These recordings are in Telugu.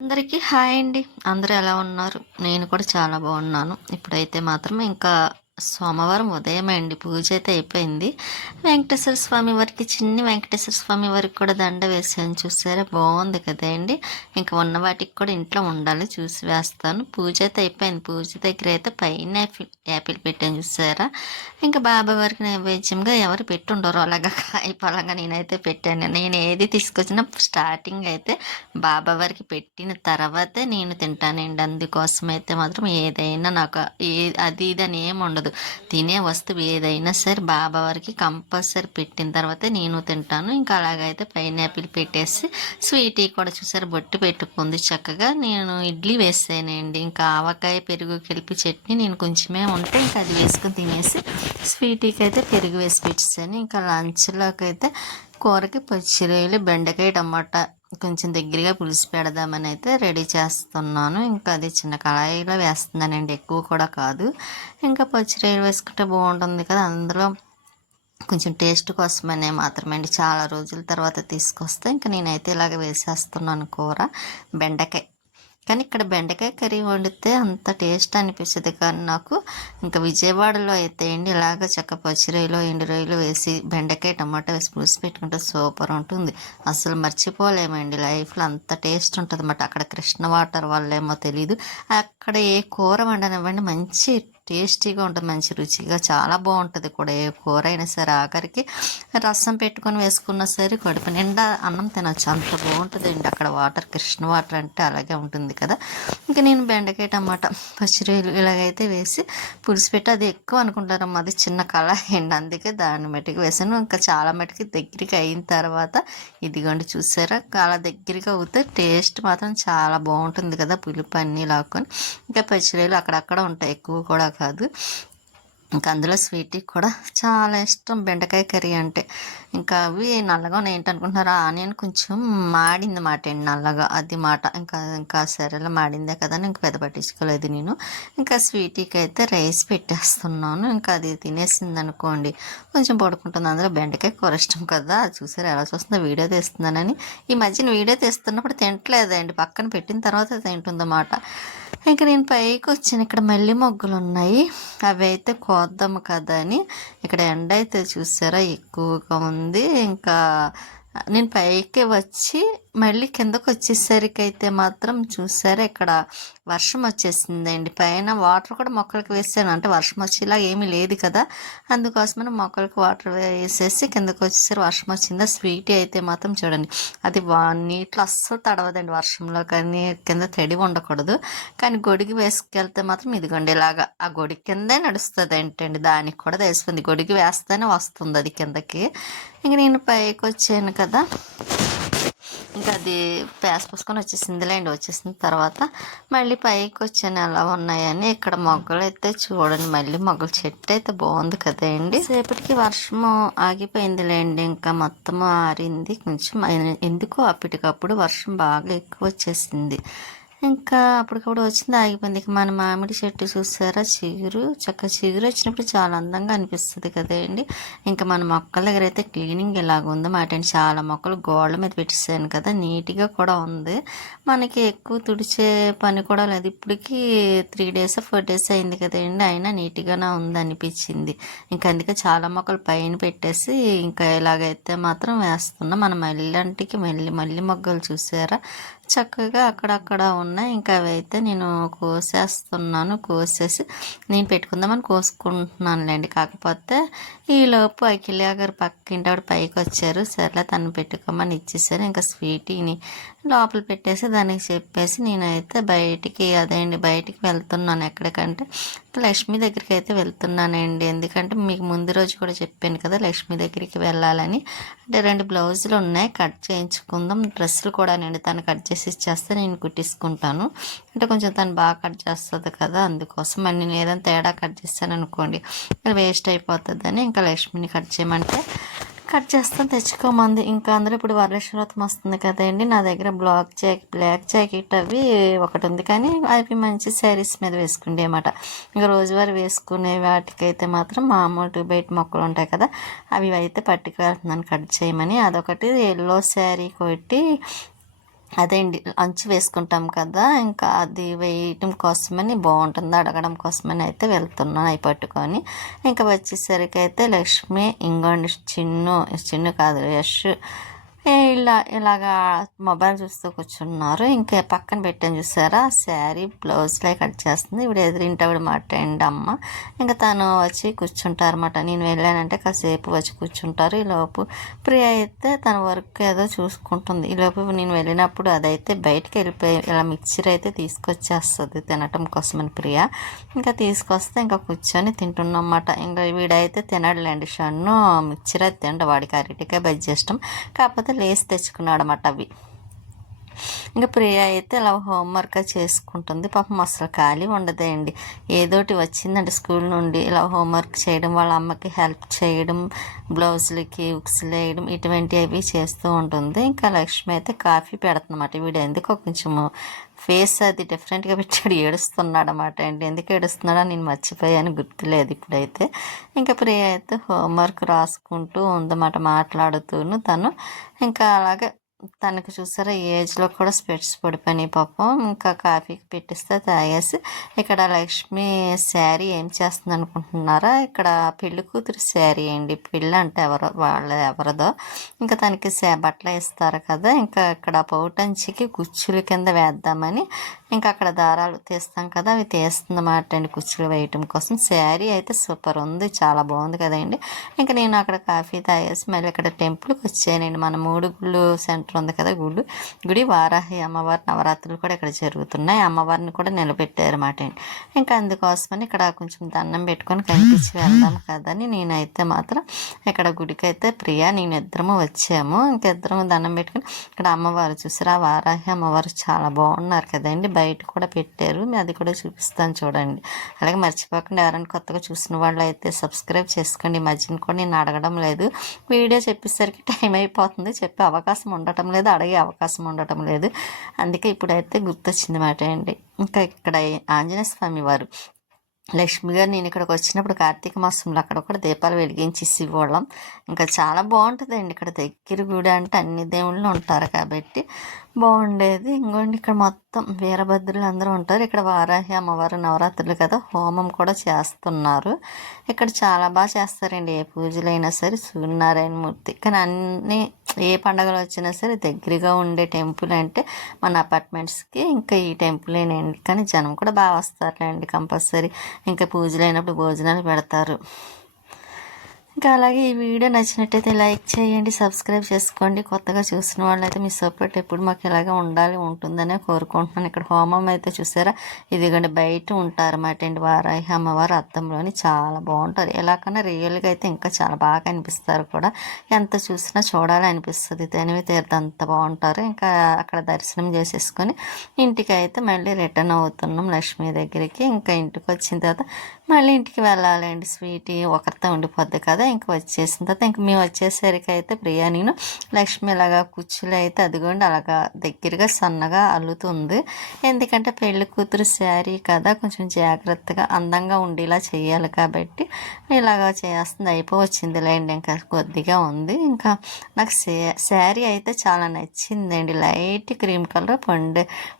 అందరికీ హాయ్ అండి. అందరూ ఎలా ఉన్నారు? నేను కూడా చాలా బాగున్నాను. ఇప్పుడైతే మాత్రం ఇంకా సోమవారం ఉదయమే అండి. పూజ అయితే అయిపోయింది. వెంకటేశ్వర స్వామి వారికి చిన్ని వెంకటేశ్వర స్వామి వారికి కూడా దండ వేసాను చూసారా? బాగుంది కదా అండి. ఇంకా ఉన్న వాటికి కూడా ఇంట్లో ఉండాలి చూసి వేస్తాను. పూజ అయితే అయిపోయింది. పూజ దగ్గర అయితే పైన యాపిల్ పెట్టాను చూసారా? ఇంకా బాబా వారికి నైవేద్యంగా ఎవరు పెట్టుండరు అలాగా కాయ పలంగా నేనైతే పెట్టాను. నేను ఏది తీసుకొచ్చినా స్టార్టింగ్ అయితే బాబా వారికి పెట్టిన తర్వాతే నేను తింటానండి. అందుకోసం అయితే మాత్రం ఏదైనా నాకు అది ఇది అని ఏమి ఉండదు. తినే వస్తువు ఏదైనా సరే బాబా వారికి కంపల్సరీ పెట్టిన తర్వాతే నేను తింటాను. ఇంకా అలాగైతే పైనాపిల్ పెట్టేసి స్వీటీ కూడా చూసారు బొట్టు పెట్టుకుంది చక్కగా. నేను ఇడ్లీ వేసానండి. ఇంకా ఆవకాయ పెరుగు కలిపి చట్నీ నేను కొంచెమే ఉంటే ఇంకా అది వేసుకొని తినేసి స్వీటీకి అయితే పెరుగు వేసి పెట్టేసాను. ఇంకా లంచ్లోకి అయితే కూరకి పచ్చిరొయ్యలు, బెండకాయ, టమాటా కొంచెం దగ్గరగా పులుసు పెడదామని అయితే రెడీ చేస్తున్నాను. ఇంకా అది చిన్న కళాయిలో వేస్తున్నానండి, ఎక్కువ కూడా కాదు. ఇంకా పచ్చిరొయ్యలు వేసుకుంటే బాగుంటుంది కదా, అందులో కొంచెం టేస్ట్ కోసమనే మాత్రమే అండి. చాలా రోజుల తర్వాత తీసుకొస్తే ఇంకా నేనైతే ఇలాగ వేసేస్తున్నాను కూర బెండకాయ. కానీ ఇక్కడ బెండకాయ కర్రీ వండితే అంత టేస్ట్ అనిపించదు కానీ నాకు ఇంకా విజయవాడలో అయితే అండి ఇలాగ చక్క పచ్చి రొయ్యలు, ఎండు రొయ్యలు వేసి బెండకాయ టమాటా వేసి పులుసు పెట్టుకుంటే సూపర్ ఉంటుంది. అసలు మర్చిపోలేమండి, లైఫ్లో అంత టేస్ట్ ఉంటుంది అన్నమాట. అక్కడ కృష్ణ వాటర్ వల్లేమో తెలీదు, అక్కడ ఏ కూర వండనివ్వండి మంచి టేస్టీగా ఉంటుంది, మంచి రుచిగా చాలా బాగుంటుంది కూడా. ఏ కూర అయినా సరే ఆఖరికి రసం పెట్టుకొని వేసుకున్నా సరే కడుపు నిండా అన్నం తినచ్చు, అంత బాగుంటుంది అండి అక్కడ వాటర్. కృష్ణ వాటర్ అంటే అలాగే ఉంటుంది కదా. ఇంకా నేను బెండకాయ టమాటా పచ్చిరొయ్యలు ఇలాగైతే వేసి పులుసు పెట్టి, అది ఎక్కువ అనుకుంటారమ్మా, అది చిన్న కళాయి అండి, అందుకే దాన్ని మట్టికి వేసాను. ఇంకా చాలా మట్టికి దగ్గరికి అయిన తర్వాత ఇదిగోండి చూసారా, చాలా దగ్గరగా అవుతే టేస్ట్ మాత్రం చాలా బాగుంటుంది కదా, పులుపు అన్నీ లాక్కొని. ఇంకా పచ్చిరొయ్యలు అక్కడక్కడ ఉంటాయి, ఎక్కువ కూడా కాదు. ఇంకా అందులో స్వీట్కి కూడా చాలా ఇష్టం బెండకాయ కర్రీ అంటే. ఇంకా అవి నల్లగా ఉన్నాయి ఏంటనుకుంటున్నారు, ఆనియన్ కొంచెం మాడింది మాట అండి, నల్లగా అది మాట. ఇంకా ఇంకా సరేలా మాడిందే కదా అని ఇంకా పెద్ద పట్టించుకోలేదు నేను. ఇంకా స్వీట్కి అయితే రైస్ పెట్టేస్తున్నాను. ఇంకా అది తినేసింది అనుకోండి కొంచెం పడుకుంటుంది. అందులో బెండకాయ కూర ఇష్టం కదా, చూసారు ఎలా చూస్తుందో, వీడియో తీస్తున్నానని. ఈ మధ్యన వీడియో తీస్తున్నప్పుడు తింటలేదండి, పక్కన పెట్టిన తర్వాత తింటుందన్నమాట. ఇంకా నేను పైకి వచ్చాను, ఇక్కడ మల్లె మొగ్గలు ఉన్నాయి, అవి అయితే కోద్దాము కదా అని. ఇక్కడ ఎండ అయితే చూసారా ఎక్కువగా ఉంది. ఇంకా నేను పైకి వచ్చి మళ్ళీ కిందకు వచ్చేసరికి అయితే మాత్రం చూసారా ఇక్కడ వర్షం వచ్చేసిందండి. పైన వాటర్ కూడా మొక్కలకి వేసాను, అంటే వర్షం వచ్చేలా ఏమీ లేదు కదా, అందుకోసమని మొక్కలకి వాటర్ వేసేసి కిందకు వచ్చేసరి వర్షం వచ్చిందా. స్వీటీ అయితే మాత్రం చూడండి, అది నీటిలో అస్సలు తడవదండి వర్షంలో, కానీ కింద తడి ఉండకూడదు. కానీ గొడిగి వేసుకెళ్తే మాత్రం ఇదిగోండి ఇలాగా ఆ గొడిగి కిందే నడుస్తుంది ఏంటండి, దానికి కూడా తెలిసిపోయింది, గొడిగి వేస్తేనే వస్తుంది అది కిందకి. ఇంక నేను పైకి వచ్చాను కదా, ఇంకా అది ప్యాస్ పూసుకొని వచ్చేసిందిలేండి. వచ్చేసిన తర్వాత మళ్ళీ పైకి వచ్చాను ఎలా ఉన్నాయని. ఇక్కడ మొగ్గలు అయితే చూడండి, మళ్ళీ మొగ్గల చెట్టు అయితే బాగుంది కదండి. సేపటికి వర్షము ఆగిపోయిందిలేండి, ఇంకా మొత్తం ఆరింది కొంచెం. ఎందుకో అప్పటికప్పుడు వర్షం బాగా ఎక్కువ వచ్చేసింది, ఇంకా అప్పటికప్పుడు వచ్చింది ఆగిపోయింది. ఇక మన మామిడి చెట్టు చూసారా, చిగురు చిగురు వచ్చినప్పుడు చాలా అందంగా అనిపిస్తుంది కదండి. ఇంకా మన మొక్కల దగ్గర అయితే క్లీనింగ్ ఇలాగ ఉంది మాట అండి. చాలా మొక్కలు గోడల మీద పెట్టేసాను కదా, నీట్గా కూడా ఉంది. మనకి ఎక్కువ తుడిచే పని కూడా లేదు. ఇప్పటికి 3 days 4 days అయింది కదండి, అయినా నీట్గానే ఉంది అనిపించింది. ఇంకా అందుకే చాలా మొక్కలు పైన పెట్టేసి ఇంకా ఇలాగైతే మాత్రం వేస్తున్నాం. మన మల్లంటికి మళ్ళీ మొగ్గలు చూసారా చక్కగా అక్కడక్కడ ఉన్నాయి. ఇంకా అవి అయితే నేను కోసేస్తున్నాను. కోసేసి నేను పెట్టుకుందామని కోసుకుంటున్నానులేండి. కాకపోతే ఈలోపు అఖిల గారు పక్కింటి ఆవిడ పైకి వచ్చారు. సరేలే తను పెట్టుకోమని ఇచ్చేసారు. ఇంకా స్వీటీని లోపల పెట్టేసి దానికి చెప్పేసి నేనైతే బయటికి వెళ్తున్నాను. ఎక్కడికంటే లక్ష్మి దగ్గరికి అయితే వెళ్తున్నానండి. ఎందుకంటే మీకు ముందు రోజు కూడా చెప్పాను కదా లక్ష్మి దగ్గరికి వెళ్ళాలని. అంటే 2 బ్లౌజులు ఉన్నాయి, కట్ చేయించుకుందాం. డ్రెస్సులు కూడా నేను తను కట్ చేసి ఇచ్చేస్తే నేను కుట్టించుకుంటాను. అంటే కొంచెం తను బాగా కట్ చేస్తుంది కదా, అందుకోసం మరి నేను ఏదైనా తేడా కట్ చేస్తాను అనుకోండి వేస్ట్ అయిపోతుందని ఇంకా లక్ష్మిని కట్ చేయమంటే కట్ చేస్తాను తెచ్చుకోమంది. ఇంకా అందరూ ఇప్పుడు వరలక్ష్మి వ్రతం వస్తుంది కదండి, నా దగ్గర బ్లాక్ జాకెట్ అవి ఒకటి ఉంది, కానీ అవి మంచి శారీస్ మీద వేసుకుండే అన్నమాట. ఇంకా రోజువారీ వేసుకునే వాటికైతే మాత్రం మామూలు బయట మొక్కలు ఉంటాయి కదా, అవి అయితే పట్టుకు వెళ్తున్నాను కట్ చేయమని. అదొకటి ఎల్లో శారీ కొట్టి అదే అండి అంచు వేసుకుంటాం కదా, ఇంకా అది వేయటం కోసమని బాగుంటుంది అడగడం కోసమని అయితే వెళ్తున్నాను అవి పట్టుకొని. ఇంకా వచ్చేసరికి అయితే లక్ష్మి ఇంకోండి చిన్ను కాదు యష్ ఇలాగా మొబైల్ చూస్తూ కూర్చున్నారు. ఇంకా పక్కన పెట్టాను చూసారా శారీ బ్లౌజ్లే కట్ చేస్తుంది. ఇప్పుడు ఎదురింటి ఆవిడ మాట్లాడండి అమ్మ. ఇంకా తను వచ్చి కూర్చుంటారన్నమాట. నేను వెళ్ళానంటే కాసేపు వచ్చి కూర్చుంటారు. ఈలోపు ప్రియ అయితే తన వర్క్ ఏదో చూసుకుంటుంది. ఈలోపు నేను వెళ్ళినప్పుడు అదైతే బయటకు వెళ్ళిపోయి ఇలా మిక్చర్ అయితే తీసుకొచ్చేస్తుంది తినటం కోసమని ప్రియ. ఇంకా తీసుకొస్తే ఇంకా కూర్చొని తింటున్నమాట. ఇంకా వీడైతే తినడులేండి, షన్ను మిక్చర్ అయితే తిండ, వాడికి అరటికాయ బజ్జీ ఇష్టం, కాకపోతే లేసి తెచ్చుకున్నాడు అన్నమాట అవి. ఇంకా ప్రియ అయితే ఇలా హోంవర్క్ చేసుకుంటుంది. పాపం అసలు ఖాళీ ఉండదండి, ఏదోటి వచ్చిందంటే స్కూల్ నుండి ఇలా హోంవర్క్ చేయడం, వాళ్ళ అమ్మకి హెల్ప్ చేయడం, బ్లౌజులకి ఉక్స్లు వేయడం ఇటువంటివి చేస్తూ ఉంటుంది. ఇంకా లక్ష్మి అయితే కాఫీ పెడుతుందన్నమాట. వీడు ఎందుకో కొంచెము ఫేస్ అది డిఫరెంట్గా పెట్టాడు, ఏడుస్తున్నాడు అన్నమాట అండి. ఎందుకు ఏడుస్తున్నాడో నేను మర్చిపోయాను, గుర్తులేదు ఇప్పుడైతే. ఇంకా ప్రియ అయితే హోంవర్క్ రాసుకుంటూ ఉందన్నమాట మాట్లాడుతూను తను. ఇంకా అలాగే తనకి చూసారా ఏజ్లో కూడా స్పెట్స్ పడిపోయినాయి పాపం. ఇంకా కాఫీకి పెట్టిస్తే తాగేసి ఇక్కడ లక్ష్మి శారీ ఏం చేస్తుంది అనుకుంటున్నారా, ఇక్కడ పెళ్లి కూతురు శారీ అండి. పెళ్ళి అంటే ఎవరిదో ఇంకా తనకి బట్టలు వేస్తారు కదా, ఇంకా ఇక్కడ పౌటంచికి కుచ్చుల కింద వేద్దామని ఇంకా అక్కడ దారాలు తీస్తాం కదా, అవి తీస్తుందన్నమాట అండి కుచ్చులు వేయటం కోసం. శారీ అయితే సూపర్ ఉంది, చాలా బాగుంది కదండి. ఇంకా నేను అక్కడ కాఫీ తాగేసి మళ్ళీ ఇక్కడ టెంపుల్కి వచ్చానండి. మన మూడు గుళ్ళు సెంటర్ ఉంది కదా, గుడి వారాహి అమ్మవారి నవరాత్రులు కూడా ఇక్కడ జరుగుతున్నాయి. అమ్మవారిని కూడా నిలబెట్టారన్నమాట అండి. ఇంకా అందుకోసమని ఇక్కడ కొంచెం దండం పెట్టుకొని కనిపించి వెళ్దాం కదని నేనైతే మాత్రం ఇక్కడ గుడికి అయితే ప్రియా నేను ఇద్దరము వచ్చాము. ఇంకిద్దరము దండం పెట్టుకుని ఇక్కడ అమ్మవారు చూసారా, వారాహి అమ్మవారు చాలా బాగున్నారు కదండి. బయట కూడా పెట్టారు, అది కూడా చూపిస్తాను చూడండి. అలాగే మర్చిపోకుండా ఎవరైనా కొత్తగా చూసిన వాళ్ళు అయితే సబ్స్క్రైబ్ చేసుకోండి. ఈ మధ్యన కూడా నేను అడగడం లేదు, వీడియో చెప్పేసరికి టైం అయిపోతుంది, చెప్పే అవకాశం ఉండటం లేదు, అడిగే అవకాశం ఉండటం లేదు. అందుకే ఇప్పుడైతే గుర్తొచ్చింది మాట అండి. ఇంకా ఇక్కడ ఆంజనేయ స్వామి వారు లక్ష్మి గారు నేను ఇక్కడికి వచ్చినప్పుడు కార్తీక మాసంలో అక్కడ కూడా దీపాలు వెలిగించి ఇవ్వడం ఇంకా చాలా బాగుంటుందండి. ఇక్కడ దగ్గర గుడి అంటే అన్ని దేవుళ్ళు ఉంటారు కాబట్టి బాగుండేది. ఇంకోండి ఇక్కడ మొత్తం వీరభద్రులు అందరూ ఉంటారు. ఇక్కడ వారాహి అమ్మవారు నవరాత్రులు కదా, హోమం కూడా చేస్తున్నారు. ఇక్కడ చాలా బాగా చేస్తారండి, ఏ పూజలైనా సరే. సూర్యనారాయణ మూర్తి కానీ అన్నీ ఏ పండుగలు వచ్చినా సరే దగ్గరగా ఉండే టెంపుల్ అంటే మన అపార్ట్మెంట్స్కి ఇంకా ఈ టెంపులేనండి. కానీ జనం కూడా బాగా వస్తారులేండి కంపల్సరీ. ఇంకా పూజలు అయినప్పుడు భోజనాలు పెడతారు. ఇంకా అలాగే ఈ వీడియో నచ్చినట్టయితే లైక్ చేయండి, సబ్స్క్రైబ్ చేసుకోండి. కొత్తగా చూసిన వాళ్ళైతే మీ సపోర్ట్ ఎప్పుడు మాకు ఇలాగే ఉంటుందనే కోరుకుంటున్నాను. ఇక్కడ హోమం అయితే చూసారా, ఇదిగోండి బయట ఉంటారన్నమాట అండి వారాహి అమ్మవారు అద్దంలోని. చాలా బాగుంటుంది, ఎలాగన్నా రియల్గా అయితే ఇంకా చాలా బాగా అనిపిస్తారు కూడా. ఎంత చూసినా చూడాలి అనిపిస్తుంది. తనివి తీర్థం అంత బాగుంటారు. ఇంకా అక్కడ దర్శనం చేసేసుకొని ఇంటికి అయితే మళ్ళీ రిటర్న్ అవుతున్నాం లక్ష్మి దగ్గరికి. ఇంకా ఇంటికి వచ్చిన తర్వాత మళ్ళీ ఇంటికి వెళ్ళాలండి. స్వీట్ ఒకరితో ఉండిపోద్ది కదా, ఇంక వచ్చేసిన తర్వాత ఇంక మేము వచ్చేసరికి అయితే ప్రియా నేను లక్ష్మి ఇలాగా కుచ్చులు అయితే అదిగోండి అలాగా దగ్గరగా సన్నగా అల్లుతుంది. ఎందుకంటే పెళ్లి కూతురు శారీ కదా, కొంచెం జాగ్రత్తగా అందంగా ఉండేలా చేయాలి కాబట్టి ఇలాగా చేస్తుంది. వచ్చిందిలేండి, ఇంకా కొద్దిగా ఉంది. ఇంకా నాకు శారీ అయితే చాలా నచ్చిందండి. లైట్ క్రీమ్ కలర్,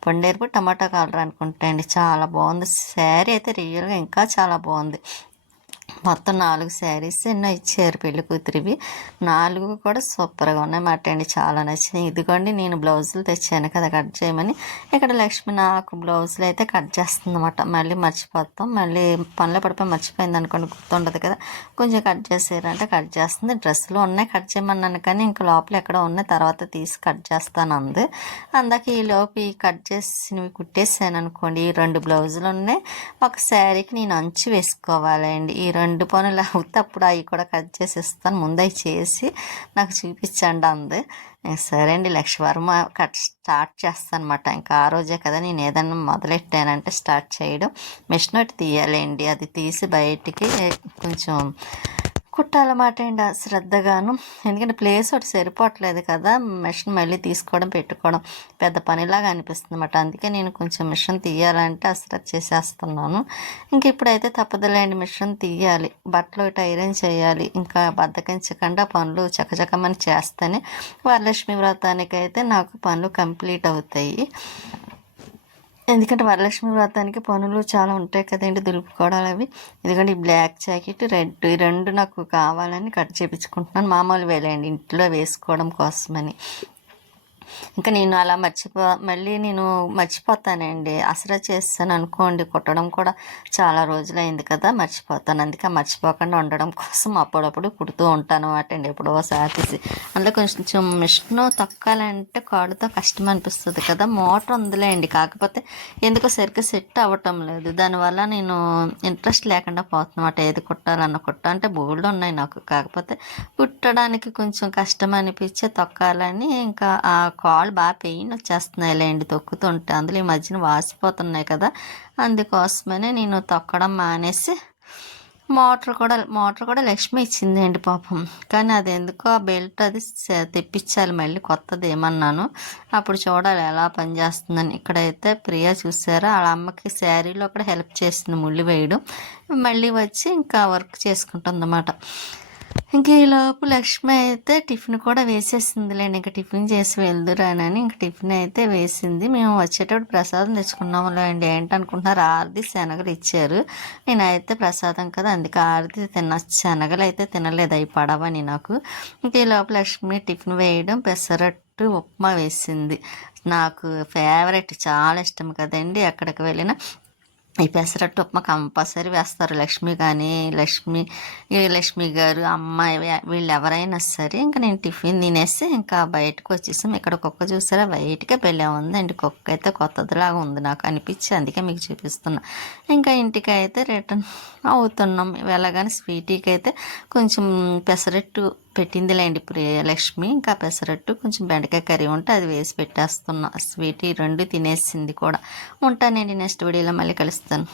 పొండేరుపు టమాటా కలర్ అనుకుంటా అండి. చాలా బాగుంది శారీ అయితే, రియల్గా ఇంకా చాలా బాగుంది. మొత్తం 4 శారీస్ ఎన్నో ఇచ్చారు పెళ్లి కూతురివి, 4 కూడా సూపర్గా ఉన్నాయన్నమాట అండి. చాలా నచ్చినాయి. ఇదిగోండి నేను బ్లౌజులు తెచ్చాను కదా కట్ చేయమని, ఇక్కడ లక్ష్మి నాకు బ్లౌజులు అయితే కట్ చేస్తుంది అన్నమాట. మళ్ళీ మర్చిపోతాం, మళ్ళీ పనిలో పడిపోయి మర్చిపోయింది అనుకోండి, గుర్తుండదు కదా. కొంచెం కట్ చేసారంటే కట్ చేస్తుంది. డ్రెస్సులు ఉన్నాయి కట్ చేయమన్నాను కానీ ఇంకా లోపల ఎక్కడో ఉన్నాయి, తర్వాత తీసి కట్ చేస్తాను అంది. అందాక ఈ లోపు ఈ కట్ చేసినవి కుట్టేసాను అనుకోండి. ఈ 2 బ్లౌజులు ఉన్నాయి, ఒక శారీకి నేను అంచు వేసుకోవాలండి. ఈ 2 పనులు అవుతే అప్పుడు అవి కూడా కట్ చేసి ఇస్తాను, ముందు అవి చేసి నాకు చూపించండి అంది. సరే అండి లక్ష్మీవారం కట్ స్టార్ట్ చేస్తాను అనమాట. ఇంకా ఆ రోజే కదా నేను ఏదన్నా మొదలెట్టానంటే స్టార్ట్ చేయడం. మిషన్ ఒకటి తీయాలండి, అది తీసి బయటికి కొంచెం కుట్టాలన్నమాట అండి శ్రద్ధగాను. ఎందుకంటే ప్లేస్ ఒకటి సరిపోవట్లేదు కదా, మిషన్ మళ్ళీ తీసుకోవడం పెట్టుకోవడం పెద్ద పనిలాగా అనిపిస్తుంది అన్నమాట. అందుకే నేను కొంచెం మిషన్ తీయాలంటే అశ్రద్ధ చేసేస్తున్నాను. ఇంక ఇప్పుడైతే తప్పదులేండి, మిషన్ తీయాలి, బట్టలు ఒకటి ఐరన్ చేయాలి. ఇంకా బద్దకించకుండా పనులు చకచకమని చేస్తేనే వరలక్ష్మి వ్రతానికైతే నాకు పనులు కంప్లీట్ అవుతాయి. ఎందుకంటే వరలక్ష్మి వ్రతానికి పనులు చాలా ఉంటాయి కదండి, దులుపుకోవడాలు అవి. ఎందుకంటే ఈ బ్లాక్ జాకెట్ రెడ్, ఈ రెండు నాకు కావాలని కట్ చేయించుకుంటున్నాను. మామూలు వేలేండి, ఇంట్లో వేసుకోవడం కోసమని. ఇంకా నేను అలా మళ్ళీ నేను మర్చిపోతానండి. అసలు చేస్తాను అనుకోండి, కుట్టడం కూడా చాలా రోజులైంది కదా, మర్చిపోతాను. అందుకే మర్చిపోకుండా ఉండడం కోసం అప్పుడప్పుడు కుడుతూ ఉంటాను అన్నమాట అండి, ఎప్పుడో సాపేసి. అందులో కొంచెం మిషన్ తొక్కాలంటే కాళ్ళతో కష్టం అనిపిస్తుంది కదా. మోటార్ ఉందిలేండి, కాకపోతే ఎందుకో సరిగ్గా సెట్ అవ్వటం లేదు. దానివల్ల నేను ఇంట్రెస్ట్ లేకుండా పోతున్నమాట. ఏది కుట్టాలన్న అంటే బోల్డ్ ఉన్నాయి నాకు, కాకపోతే కుట్టడానికి కొంచెం కష్టం అనిపించే తొక్కాలని. ఇంకా ఆ కాళ్ళు బాగా పెయిన్ వచ్చేస్తున్నాయిలేండి తొక్కుతుంటే, అందులో ఈ మధ్యన వాసిపోతున్నాయి కదా, అందుకోసమనే నేను తొక్కడం మానేసి మోటార్ కూడా లక్ష్మి ఇచ్చిందండి పాపం. కానీ అది ఎందుకో ఆ బెల్ట్ అది తెప్పించాలి మళ్ళీ కొత్తది ఏమన్నాను, అప్పుడు చూడాలి ఎలా పనిచేస్తుందని. ఇక్కడైతే ప్రియా చూసారా, వాళ్ళ అమ్మకి శారీలో కూడా హెల్ప్ చేసింది ముళ్ళు వేయడం. మళ్ళీ వచ్చి ఇంకా వర్క్ చేసుకుంటుంది అన్నమాట. ఇంక ఈలోపు లక్ష్మి అయితే టిఫిన్ కూడా వేసేసిందిలేండి. ఇంకా టిఫిన్ చేసి వెళ్దురానని ఇంక టిఫిన్ అయితే వేసింది. మేము వచ్చేటప్పుడు ప్రసాదం తెచ్చుకున్నాములే అండి. ఏంటనుకుంటున్నారు, ఆరది శనగలు ఇచ్చారు. నేనైతే ప్రసాదం కదా, అందుకే ఆరది శనగలు అయితే తినలేదు, అవి పడవని నాకు. ఇంక ఈలోపు లక్ష్మి టిఫిన్ వేయడం, పెసరట్టు ఉప్మా వేసింది. నాకు ఫేవరెట్, చాలా ఇష్టం కదండి. ఎక్కడికి వెళ్ళినా ఈ పెసరట్టు ఉప్మా కంపల్సరీ వేస్తారు. లక్ష్మి కానీ లక్ష్మి గారు, అమ్మాయి, వీళ్ళు ఎవరైనా సరే. ఇంకా నేను టిఫిన్ తినేసి ఇంకా బయటకు వచ్చేసాం. ఇక్కడ కుక్క చూసారా, బయటకే పెళ్ళి ఉందండి. కుక్క అయితే కొత్తదిలాగా ఉంది నాకు అనిపించి, అందుకే మీకు చూపిస్తున్నా. ఇంకా ఇంటికి అయితే రిటర్న్ అవుతున్నాం. వెళ్ళగానే స్వీటీకి అయితే కొంచెం పెసరట్టు పెట్టిందిలేండి లక్ష్మి. ఇంకా పెసరట్టు కొంచెం బెండకాయ కర్రీ ఉంటే అది వేసి పెట్టేస్తున్నా. స్వీటీ రెండు తినేసింది కూడా. ఉంటానండి, నెక్స్ట్ వీడియోలో మళ్ళీ కలుస్తాను.